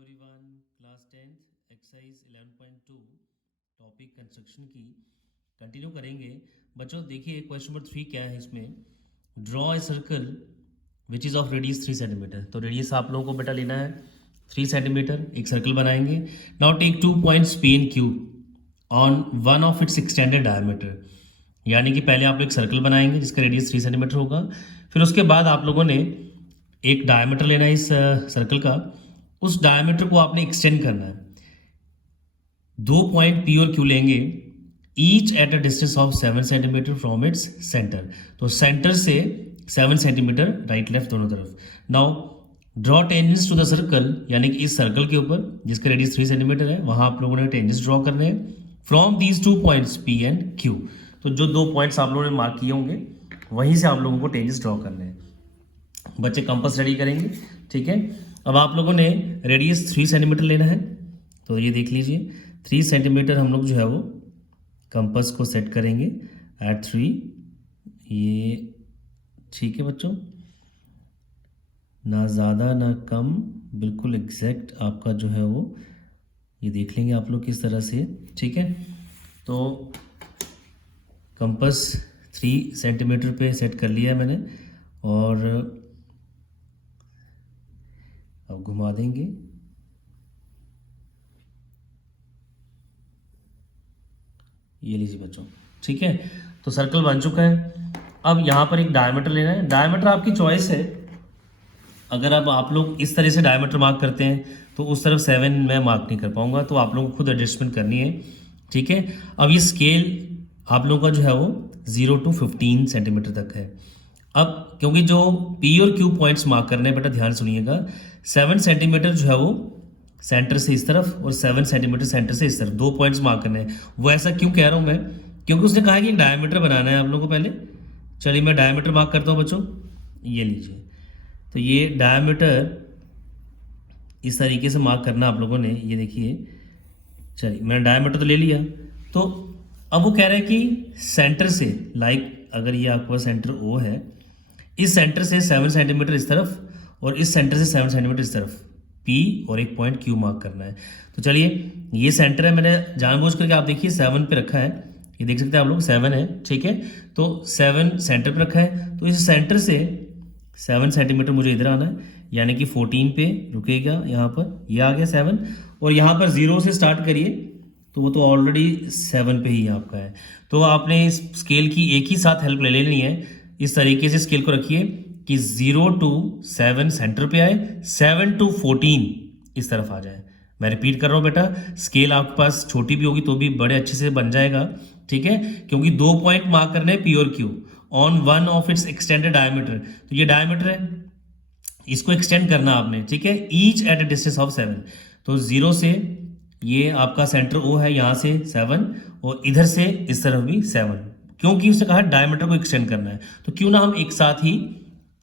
Everyone, class 10th exercise 11.2 topic construction की continue करेंगे। बच्चों देखिए क्वेश्चन नंबर 3 क्या है इसमें। Draw a circle which is of radius 3 centimetre. तो रेडियस आप लोगों को बेटा लेना है 3 सेंटीमीटर। एक सर्कल बनाएंगे। Now take 2 points P and Q on one of its extended diameter. यानी कि पहले आप लोग एक सर्कल बनाएंगे जिसका रेडियस 3 सेंटीमीटर होगा। फिर उसके बाद आप लोगों ने एक डायमीटर लेना है इस सर्कल का। उस डायमीटर को आपने एक्सटेंड करना है। 2 पॉइंट पी और क्यू लेंगे, each at a distance of 7 centimetre from its centre. तो सेंटर से 7 सेंटीमीटर राइट लेफ्ट दोनों तरफ। Now draw tangents to the circle, यानी कि इस सर्कल के ऊपर जिसका रेडियस 3 सेंटीमीटर है वहां आप लोगों ने टेंजेंस ड्रॉ करने हैं from these 2 points P and Q. तो जो 2 पॉइंट्स आप लोगों ने मार्क किए होंगे वहीं से आप लोगों को टेंजेंस ड्रॉ करने हैं। बच्चे कंपास रेडी करेंगे, ठीक है। अब आप लोगों ने रेडियस 3 सेंटीमीटर लेना है। तो ये देख लीजिए 3 सेंटीमीटर हम लोग जो है वो कंपास को सेट करेंगे एट 3। ये ठीक है बच्चों, ना ज़्यादा ना कम, बिल्कुल एग्जैक्ट आपका जो है वो ये देख लेंगे आप लोग किस तरह से, ठीक है। तो कंपास 3 सेंटीमीटर पे सेट कर लिया मैंने और अब घुमा देंगे। ये लीजिए बच्चों, ठीक है। तो सर्कल बन चुका है। अब यहाँ पर एक डायमीटर लेना है। डायमीटर आपकी चॉइस है। अगर अब आप लोग इस तरह से डायमीटर मार्क करते हैं तो उस तरफ 7 मैं मार्क नहीं कर पाऊंगा, तो आप लोगों को खुद एडजस्टमेंट करनी है, ठीक है। अब ये स्केल आप लोगों का जो है वो 0 to 15 सेंटीमीटर तक है। अब क्योंकि जो पी और क्यू पॉइंट्स मार्क करने हैं बेटा ध्यान सुनिएगा, 7 सेंटीमीटर जो है वो सेंटर से इस तरफ और 7 सेंटीमीटर सेंटर से इस तरफ 2 पॉइंट्स मार्क करने हैं। वो ऐसा क्यों कह रहा हूँ मैं, क्योंकि उसने कहा है कि एक डायमीटर बनाना है आप लोगों को पहले। चलिए मैं डायमीटर मार्क करता हूँ बच्चों, ये लीजिए। तो ये डायमीटर इस तरीके से मार्क करना आप लोगों ने, ये देखिए। चलिए मैंने डायमीटर तो ले लिया। तो अब वो कह रहा है कि सेंटर से अगर ये आपका सेंटर ओ है, इस सेंटर से 7 सेंटीमीटर इस तरफ और इस सेंटर से 7 सेंटीमीटर इस तरफ पी और एक पॉइंट क्यू मार्क करना है। तो चलिए ये सेंटर है, मैंने जानबूझ करके आप देखिए 7 पे रखा है, ये देख सकते हैं आप लोग 7 है, ठीक है। तो 7 सेंटर पे रखा है, तो इस सेंटर से 7 सेंटीमीटर मुझे इधर आना है, यानी कि 14 पे रुकेगा। यहाँ पर ये आ गया 7 और यहाँ पर 0 से स्टार्ट करिए तो वो तो ऑलरेडी 7 पे ही आपका है। तो आपने इस स्केल की एक ही साथ हेल्प ले लेनी है। इस तरीके से स्केल को रखिए कि 0 to 7 सेंटर पे आए, 7 to 14 इस तरफ आ जाए। मैं रिपीट कर रहा हूँ बेटा, स्केल आपके पास छोटी भी होगी तो भी बड़े अच्छे से बन जाएगा, ठीक है। क्योंकि 2 पॉइंट मार्क करने हैं पी और Q on one of its extended diameter. तो ये डायमीटर है, इसको एक्सटेंड करना आपने, ठीक है, each at a distance of 7। तो 0 से ये आपका सेंटर ओ है, यहाँ से 7 और इधर से इस तरफ भी 7, क्योंकि उसने कहा डायमीटर को एक्सटेंड करना है। तो क्यों ना हम एक साथ ही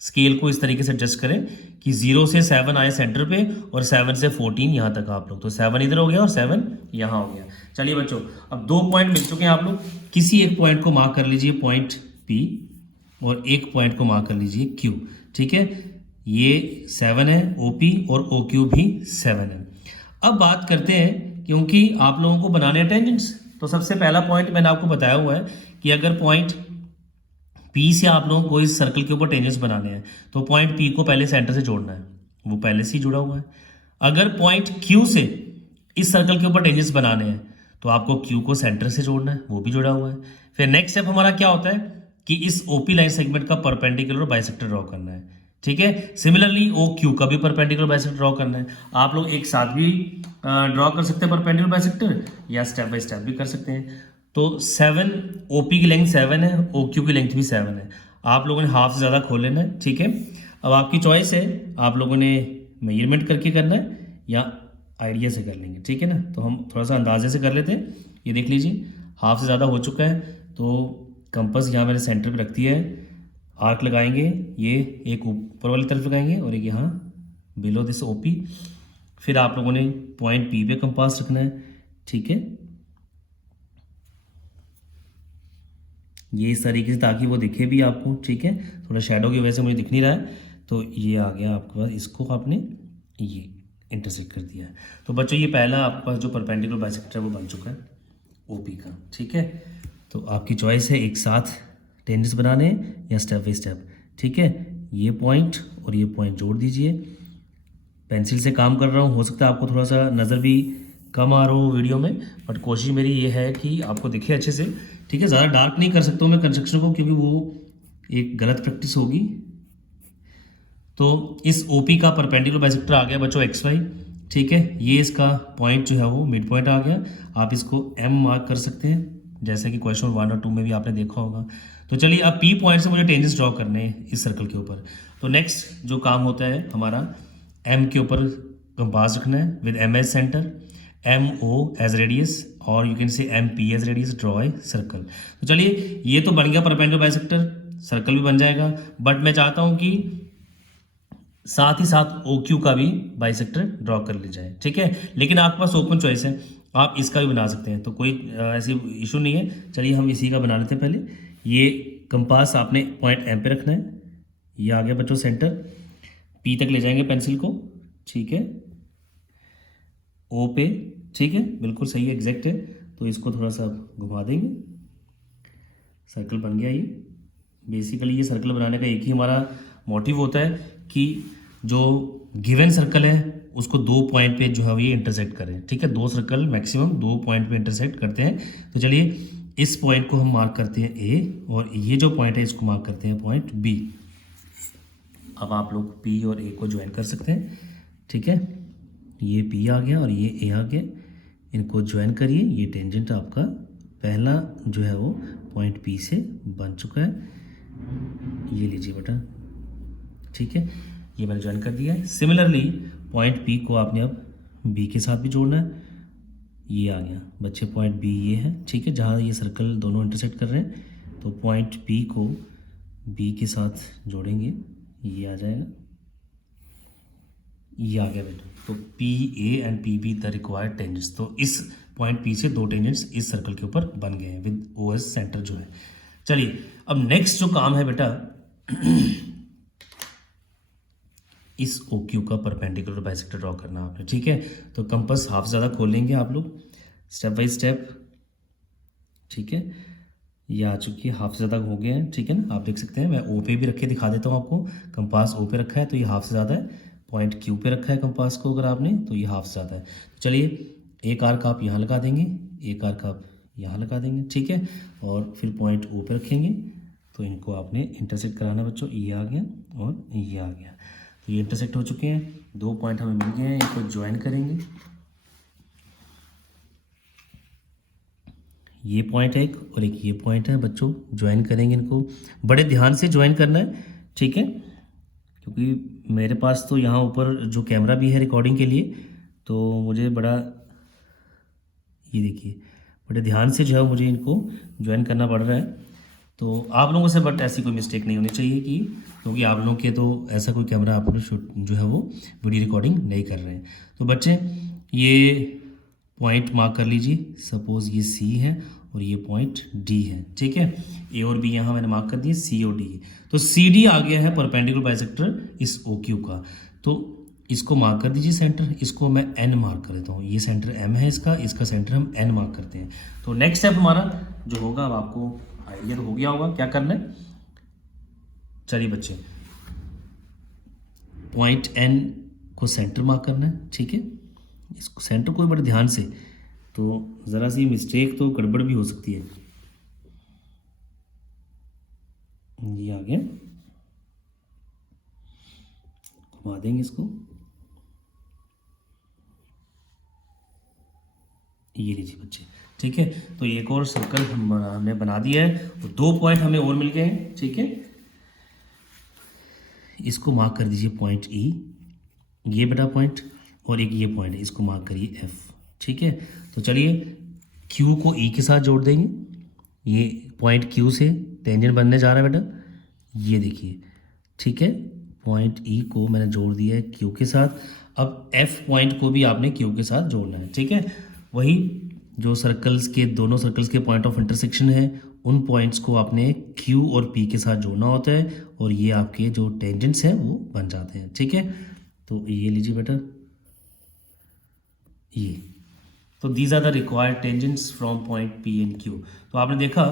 स्केल को इस तरीके से एडजस्ट करें कि 0 से 7 आए सेंटर पे और 7 से 14 यहाँ तक आप लोग। तो 7 इधर हो गया और 7 यहाँ हो गया। चलिए बच्चों, अब 2 पॉइंट मिल चुके हैं आप लोग। किसी एक पॉइंट को मार्क कर लीजिए पॉइंट पी और एक पॉइंट को मार्क कर लीजिए क्यू, ठीक है। ये 7 है ओपी और ओ क्यू भी 7 है। अब बात करते हैं, क्योंकि आप लोगों को बनाने हैं टेंजेंट्स, तो सबसे पहला पॉइंट मैंने आपको बताया हुआ है कि अगर पॉइंट पी से आप लोगों को इस सर्कल के ऊपर टेंजेंट्स बनाने हैं तो पॉइंट पी को पहले सेंटर से जोड़ना है, वो पहले से ही जुड़ा हुआ है। अगर पॉइंट क्यू से इस सर्कल के ऊपर टेंजेंट्स बनाने हैं तो आपको क्यू को सेंटर से जोड़ना है, वो भी जुड़ा हुआ है। फिर नेक्स्ट स्टेप हमारा क्या होता है कि इस ओपी लाइन सेगमेंट का परपेंडिकुलर बाइसेक्टर ड्रॉ करना है, ठीक है। सिमिलरली ओ क्यू का भी परपेंडिकुलर बाइसेक्टर ड्रॉ करना है। आप लोग एक साथ भी ड्रॉ कर सकते हैं परपेंडिकुलर बाइसेक्टर, या स्टेप बाय स्टेप भी कर सकते हैं। तो 7 ओपी की लेंथ 7 है, ओ क्यू की लेंथ भी 7 है। आप लोगों ने हाफ से ज़्यादा खोल लेना है, ठीक है। अब आपकी चॉइस है, आप लोगों ने मेजरमेंट करके करना है या आइडिया से कर लेंगे, ठीक है ना। तो हम थोड़ा सा अंदाजे से कर लेते हैं। ये देख लीजिए हाफ से ज़्यादा हो चुका है, तो कंपास यहाँ मैंने सेंटर पे रख दिया है। आर्क लगाएंगे, ये एक ऊपर वाली तरफ लगाएंगे और एक यहाँ बिलो दिस ओपी। फिर आप लोगों ने पॉइंट पी पे कंपास रखना है, ठीक है, ये इस तरीके से, ताकि वो दिखे भी आपको, ठीक है। थोड़ा शेडो की वजह से मुझे दिख नहीं रहा है, तो ये आ गया आपके पास। इसको आपने ये इंटरसेक्ट कर दिया है। तो बच्चों ये पहला आपका जो परपेंडिकुलर बाइसेक्टर है वो बन चुका है ओपी का, ठीक है। तो आपकी चॉइस है एक साथ टेंजेंट्स बनाने या स्टेप बाई स्टेप, ठीक है। ये पॉइंट और ये पॉइंट जोड़ दीजिए। पेंसिल से काम कर रहा हूँ, हो सकता है आपको थोड़ा सा नज़र भी कम आ रहा हो वीडियो में, बट कोशिश मेरी ये है कि आपको दिखे अच्छे से, ठीक है। ज़्यादा डार्क नहीं कर सकता हूँ मैं कंस्ट्रक्शन को, क्योंकि वो एक गलत प्रैक्टिस होगी। तो इस ओपी का परपेंडिकुलर बाइसेक्टर आ गया बच्चों एक्स वाई, ठीक है। ये इसका पॉइंट जो है वो मिड पॉइंट आ गया। आप इसको एम मार्क कर सकते हैं, जैसे कि क्वेश्चन 1 और 2 में भी आपने देखा होगा। तो चलिए अब पी पॉइंट से मुझे टेंजेंट्स ड्रॉ करने हैं इस सर्कल के ऊपर। तो नेक्स्ट जो काम होता है हमारा, एम के ऊपर कंपास रखना है with M as centre, M O as radius, और you can say M P as radius, draw a circle. तो चलिए ये तो बन गया परपेंडिकुलर बाइसेक्टर, सर्कल भी बन जाएगा, बट मैं चाहता हूँ कि साथ ही साथ ओ क्यू का भी बाइसेक्टर ड्रॉ कर ली जाए, ठीक है। लेकिन आपके पास ओपन चॉइस है, आप इसका भी बना सकते हैं, तो कोई ऐसी इशू नहीं है। चलिए हम इसी का बना लेते हैं पहले। ये कंपास आपने पॉइंट एम पे रखना है, ये आ गया बच्चों सेंटर, पी तक ले जाएंगे पेंसिल को, ठीक है, ओ पे, ठीक है, बिल्कुल सही है, एग्जैक्ट है। तो इसको थोड़ा सा घुमा देंगे, सर्कल बन गया ये। बेसिकली ये सर्कल बनाने का एक ही हमारा मोटिव होता है कि जो गिवन सर्कल है उसको 2 पॉइंट पे जो है ये इंटरसेक्ट करें, ठीक है। 2 सर्कल मैक्सिमम 2 पॉइंट पे इंटरसेक्ट करते हैं। तो चलिए इस पॉइंट को हम मार्क करते हैं ए, और ये जो पॉइंट है इसको मार्क करते हैं पॉइंट बी। अब आप लोग पी और ए को ज्वाइन कर सकते हैं, ठीक है। ये पी आ गया और ये ए आ गया, इनको ज्वाइन करिए। ये टेंजेंट आपका पहला जो है वो पॉइंट पी से बन चुका है, ये लीजिए बेटा, ठीक है। ये मैंने ज्वाइन कर दिया है। सिमिलरली पॉइंट पी को आपने अब बी के साथ भी जोड़ना है। ये आ गया बच्चे पॉइंट बी, ये है, ठीक है, जहाँ ये सर्कल दोनों इंटरसेक्ट कर रहे हैं। तो पॉइंट पी को बी के साथ जोड़ेंगे, ये आ जाएगा, ये आ गया बेटा। तो P A and P be the required tangents. तो इस पॉइंट पी से 2 टेंजेंट्स इस सर्कल के ऊपर बन गए हैं विद ओ एस सेंटर जो है। चलिए अब नेक्स्ट जो काम है बेटा, इस ओ क्यू का परपेंडिकुलर बाइसेक्टर ड्रॉ करना आपने, ठीक है। तो कंपास हाफ ज़्यादा खोलेंगे आप लोग स्टेप बाय स्टेप, ठीक है। ये आ चुकी है, हाफ ज़्यादा हो गए हैं, ठीक है ना। आप देख सकते हैं, मैं ओ पे भी रख के दिखा देता हूँ आपको। कंपास ओ पे रखा है तो ये हाफ से ज़्यादा है, पॉइंट क्यू पे रखा है कंपास को अगर आपने, तो ये हाफ से ज़्यादा है। तो चलिए एक आर्क आप यहाँ लगा देंगे, एक आर्क आप यहाँ लगा देंगे, ठीक है, और फिर पॉइंट ओ पे रखेंगे। तो इनको आपने इंटरसेक्ट कराना बच्चों, ये आ गया और ये आ गया। तो ये इंटरसेक्ट हो चुके हैं, 2 पॉइंट हमें मिल गए हैं, इनको ज्वाइन करेंगे। ये पॉइंट है एक और एक ये पॉइंट है बच्चों, ज्वाइन करेंगे इनको। बड़े ध्यान से ज्वाइन करना है, ठीक है, क्योंकि मेरे पास तो यहाँ ऊपर जो कैमरा भी है रिकॉर्डिंग के लिए, तो मुझे बड़ा, ये देखिए, बड़े ध्यान से जो है मुझे इनको ज्वाइन करना पड़ रहा है। तो आप लोगों से बट ऐसी कोई मिस्टेक नहीं होनी चाहिए कि, क्योंकि आप लोगों के तो ऐसा कोई कैमरा आप लोग शूट जो है वो वीडियो रिकॉर्डिंग नहीं कर रहे हैं। तो बच्चे ये पॉइंट मार्क कर लीजिए, सपोज़ ये सी है और ये पॉइंट डी है, ठीक है। ए और बी यहाँ मैंने मार्क कर दिए, सी और डी। तो सी डी आ गया है परपेंडिकुलर बाइसेक्टर इस ओ क्यू का। तो इसको मार्क कर दीजिए सेंटर, इसको मैं एन मार्क कर देता हूँ। ये सेंटर एम है इसका, इसका सेंटर हम एन मार्क करते हैं। तो नेक्स्ट स्टेप हमारा जो होगा, अब आपको आइडिया तो हो गया होगा क्या करना है। चलिए बच्चे, पॉइंट एन को सेंटर मार्क करना है, ठीक है। इसको सेंटर को बड़े ध्यान से, तो ज़रा सी मिस्टेक तो गड़बड़ भी हो सकती है। ये आ गया, घुमा देंगे इसको, ये लीजिए बच्चे, ठीक है। तो एक और सर्कल हमने बना दिया है, तो 2 पॉइंट हमें और मिल गए हैं, ठीक है। इसको मार्क कर दीजिए पॉइंट ई, ये बेटा पॉइंट, और एक ये पॉइंट है, इसको मार्क करिए एफ, ठीक है। तो चलिए क्यू को ई के साथ जोड़ देंगे। ये पॉइंट क्यू से टेंजेंट बनने जा रहा है बेटा, ये देखिए, ठीक है। पॉइंट ई को मैंने जोड़ दिया है क्यू के साथ। अब एफ पॉइंट को भी आपने क्यू के साथ जोड़ना है, ठीक है। वही जो सर्कल्स के, दोनों सर्कल्स के पॉइंट ऑफ इंटरसेक्शन है, उन पॉइंट्स को आपने क्यू और पी के साथ जोड़ना होता है, और ये आपके जो टेंजेंट्स हैं वो बन जाते हैं, ठीक है। तो ये लीजिए बेटा, ये। तो these are the required tangents from point P and Q. तो आपने देखा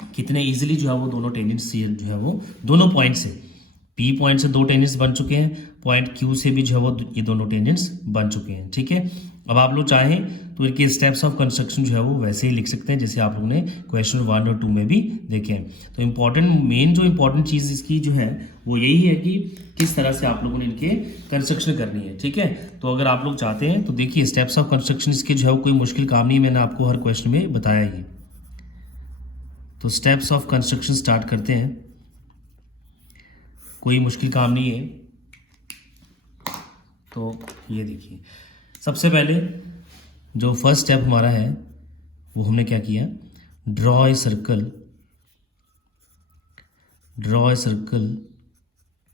कितने इजीली जो है वो दोनों टेंजेंट्स जो है वो दोनों पॉइंट से, पी पॉइंट से दो टेंजेंट्स बन चुके हैं, पॉइंट क्यू से भी जो है वो ये दोनों टेंजेंट्स बन चुके हैं। ठीक है, अब आप लोग चाहें तो इनके स्टेप्स ऑफ कंस्ट्रक्शन जो है वो वैसे ही लिख सकते हैं जैसे आप लोगों ने क्वेश्चन 1 और 2 में भी देखे हैं। तो जो इम्पोर्टेंट चीज़ इसकी जो है वो यही है कि किस तरह से आप लोगों ने इनके कंस्ट्रक्शन करनी है। ठीक है, तो अगर आप लोग चाहते हैं तो देखिए स्टेप्स ऑफ कंस्ट्रक्शन इसके जो है वो कोई मुश्किल काम नहीं, मैंने आपको हर क्वेश्चन में बताया ही। तो स्टेप्स ऑफ कंस्ट्रक्शन स्टार्ट करते हैं, कोई मुश्किल काम नहीं है। तो ये देखिए सबसे पहले जो फर्स्ट स्टेप हमारा है वो हमने क्या किया, draw a circle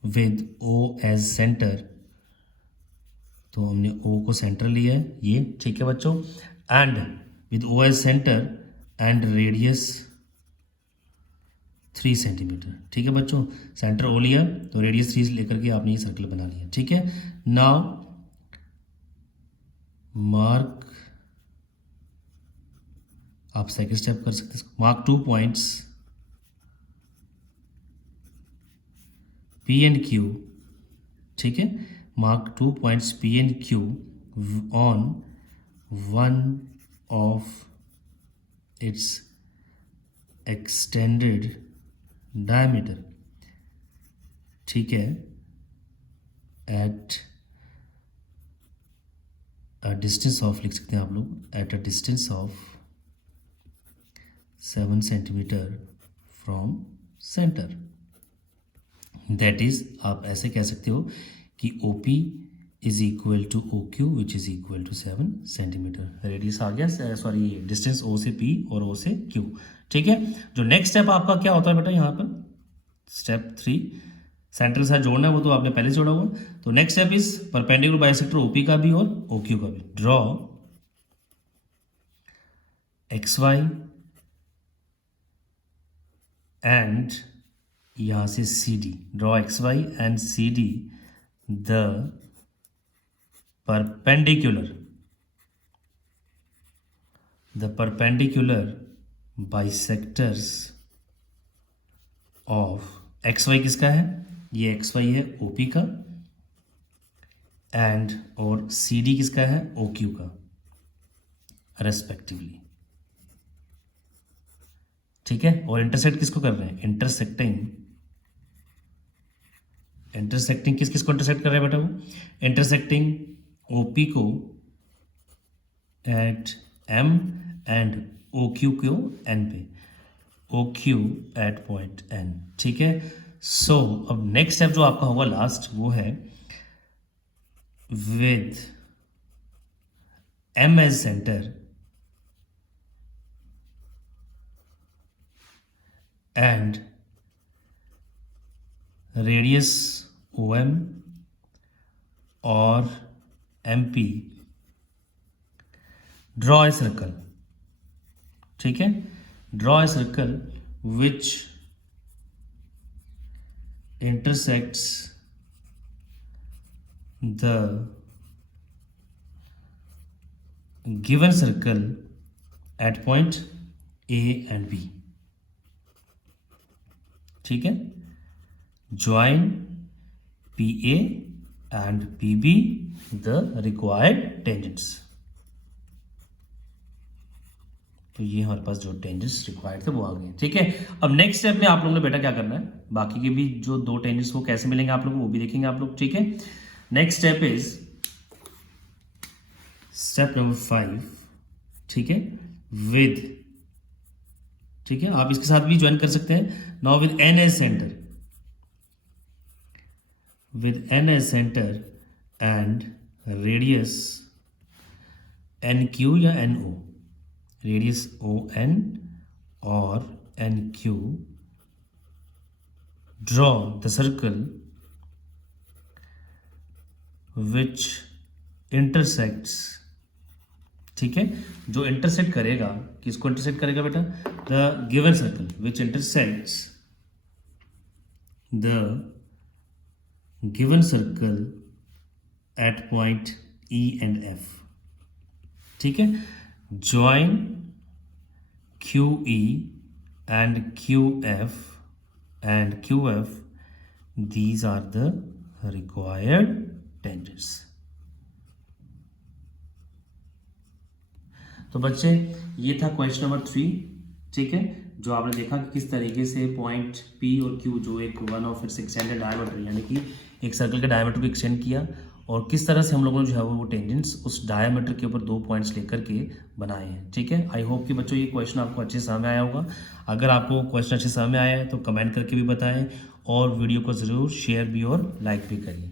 with O as centre. तो हमने ओ को सेंटर लिया है ये। ठीक है बच्चों, and with O as centre and radius 3 centimetre. ठीक है बच्चों, सेंटर ओ लिया तो रेडियस 3 लेकर के आपने ये सर्कल बना लिया। ठीक है, नाउ मार्क, आप सेकंड स्टेप कर सकते हैं, mark 2 points P and Q. ठीक है, mark 2 points P and Q on one of its extended diameter. ठीक है, एट अ डिस्टेंस ऑफ, लिख सकते हैं आप लोग, at a distance of 7 centimetre from centre. That is, आप ऐसे कह सकते हो कि O P is equal to O Q which is equal to 7 centimetre. Radius आ गया, सॉरी डिस्टेंस ओ से पी और ओ से क्यू। ठीक है, जो नेक्स्ट स्टेप आपका क्या होता है बेटा, यहाँ पर स्टेप 3 सेंटर के साथ जोड़ना है, वो तो आपने पहले जोड़ा हुआ। तो next step is perpendicular bisector OP का भी और ओक्यू का भी। ड्रॉ एक्स वाई एंड यहाँ से C D, draw X Y and C D the perpendicular bisectors of X Y. किसका है ये, एक्स वाई है ओपी का, एंड और सी डी किसका है, ओ क्यू का रेस्पेक्टिवली। ठीक है, और इंटरसेक्ट किसको कर रहे हैं, इंटरसेक्टिंग किस किस को इंटरसेक्ट कर रहे हैं बेटा, वो इंटरसेक्टिंग ओपी को at M and O Q को एन पे, O Q at point N. ठीक है, सो अब नेक्स्ट स्टेप जो आपका होगा लास्ट, वो है with M as centre and radius O M और M P, draw a circle. ठीक है, draw a circle which intersects the given circle at point A and B. ठीक है, join PA and PB the required tangents. तो ये हमारे पास जो tangents required थे वो आ गए। ठीक है, अब नेक्स्ट स्टेप में आप लोगों ने बेटा क्या करना है, बाकी के भी जो 2 टेंजेंट्स वो कैसे मिलेंगे आप लोगों को वो भी देखेंगे आप लोग। ठीक है, next step is step number 5। ठीक है, विद, ठीक है आप इसके साथ भी ज्वाइन कर सकते हैं। Now with N as centre, with N as centre and radius N Q या N O, radius O N और N Q, draw the circle which intersects. ठीक है, जो इंटरसेक्ट करेगा, किसको इंटरसेक्ट करेगा बेटा, the given circle which intersects the given circle at point E and F. ठीक है, join Q E and Q F, these are the required tangents। तो बच्चे ये था क्वेश्चन नंबर 3, ठीक है, जो आपने देखा कि किस तरीके से पॉइंट P और Q जो एक one of its extended diameter यानी कि एक सर्कल के डायमीटर को एक्सटेंड किया, और किस तरह से हम लोगों ने जो है वो टेंजेंट्स उस डायमीटर के ऊपर 2 पॉइंट्स लेकर के बनाए हैं। ठीक है, आई होप कि बच्चों ये क्वेश्चन आपको अच्छे से समझ में आया होगा। अगर आपको क्वेश्चन अच्छे से समझ में आया है तो कमेंट करके भी बताएं, और वीडियो को ज़रूर शेयर भी और लाइक भी करिए।